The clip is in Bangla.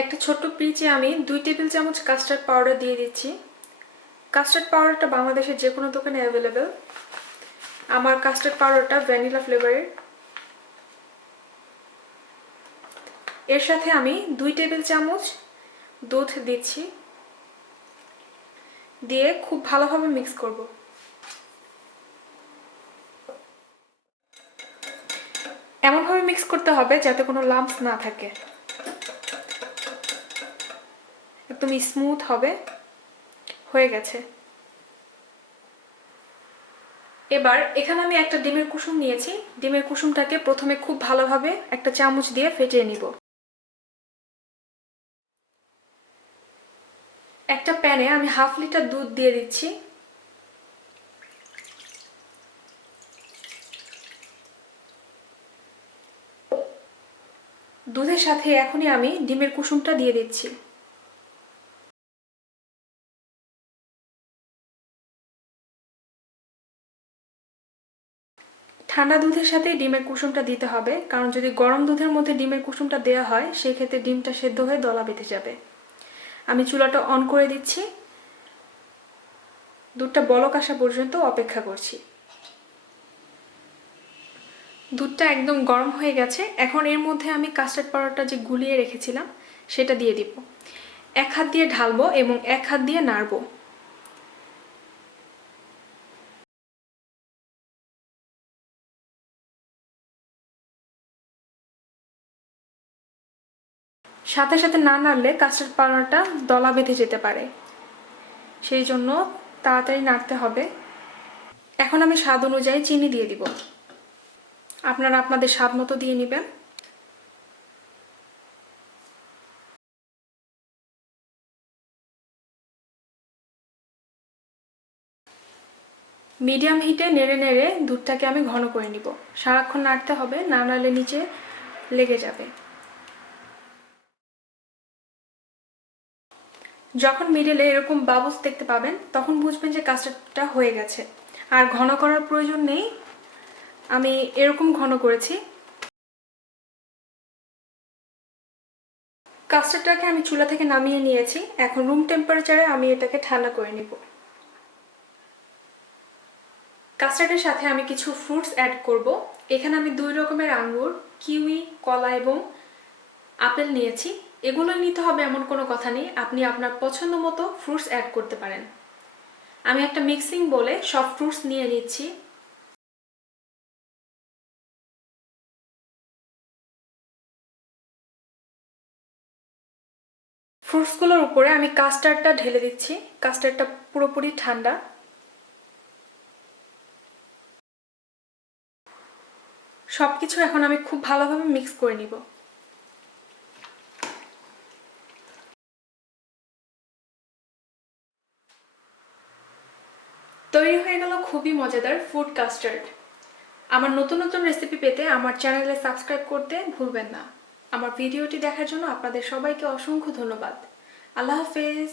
একটা ছোট্ট পিচে আমি দুই টেবিল চামচ কাস্টার্ড পাউডার দিয়ে দিচ্ছি। কাস্টার্ড পাউডারটা বাংলাদেশের যে কোনো দোকানে অ্যাভেলেবেল আমার কাস্টার্ড পাউডারটা ভ্যানিলা ফ্লেভারের এর সাথে আমি দুই টেবিল চামচ দুধ দিচ্ছি। দিয়ে খুব ভালোভাবে মিক্স করব। এমনভাবে মিক্স করতে হবে যাতে কোনো লাম্পস না থাকে। একদম স্মুথ হবে। হয়ে গেছে। এবার এখানে আমি একটা ডিমের কুসুম নিয়েছি। ডিমের কুসুমটাকে প্রথমে খুব ভালোভাবে একটা চামচ দিয়ে ফেটিয়ে নিব। একটা প্যানে আমি হাফ লিটার দুধ দিয়ে দিচ্ছি। দুধের সাথে এখনই আমি ডিমের কুসুমটা দিয়ে দিচ্ছি। ঠান্ডা দুধের সাথে ডিমের কুসুমটা দিতে হবে। কারণ যদি গরম দুধের মধ্যে ডিমের কুসুমটা দেওয়া হয় সেই ক্ষেত্রে ডিমটা সেদ্ধ হয়ে দলা বেঁধে যাবে। আমি চুলাটা অন করে দিচ্ছি। দুধটা বলক আসা পর্যন্ত অপেক্ষা করছি। দুধটা একদম গরম হয়ে গেছে। এখন এর মধ্যে আমি কাস্টার্ড পাউডারটা যে গুলিয়ে রেখেছিলাম, সেটা দিয়ে দিব। এক হাত দিয়ে ঢালবো এবং এক হাত দিয়ে নাড়বো। সাথে সাথে না নাড়লে কাস্টার্ড পাউডারটা দলা বেঁধে যেতে পারে। সেই জন্য তাড়াতাড়ি নাড়তে হবে। এখন আমি স্বাদ অনুযায়ী চিনি দিয়ে দিব। আপনারা আপনাদের স্বাদ মতো দিয়ে নেবেন। মিডিয়াম হিটে নেড়ে নেড়ে দুধটাকে আমি ঘন করে নিব। সারাক্ষণ নাড়তে হবে, না নাড়লে নিচে লেগে যাবে। যখন মিডলে এরকম বাবুস দেখতে পাবেন, তখন বুঝবেন যে কাস্টার্ডটা হয়ে গেছে। আর ঘন করার প্রয়োজন নেই। আমি এরকম ঘন করেছি। কাস্টার্ডটাকে আমি চুলা থেকে নামিয়ে নিয়েছি। এখন রুম টেম্পারেচারে আমি এটাকে ঠান্ডা করে নিব। কাস্টার্ডের সাথে আমি কিছু ফ্রুটস অ্যাড করব। এখানে আমি দুই রকমের আঙ্গুর, কিউই, কলা এবং আপেল নিয়েছি। এগুলো নিতে হবে এমন কোনো কথা নেই। আপনি আপনার পছন্দ মতো ফ্রুটস অ্যাড করতে পারেন। আমি একটা মিক্সিং বলে সব ফ্রুটস নিয়ে নিচ্ছি। ফ্রুটসগুলোর উপরে আমি কাস্টার্ডটা ঢেলে দিচ্ছি। কাস্টার্ডটা পুরোপুরি ঠান্ডা। সব কিছু এখন আমি খুব ভালোভাবে মিক্স করে নিব। তৈরি হয়ে গেল খুবই মজাদার ফুড কাস্টার্ড আমার নতুন নতুন রেসিপি পেতে আমার চ্যানেলে সাবস্ক্রাইব করতে ভুলবেন না। আমার ভিডিওটি দেখার জন্য আপনাদের সবাইকে অসংখ্য ধন্যবাদ। আল্লাহ হাফেজ।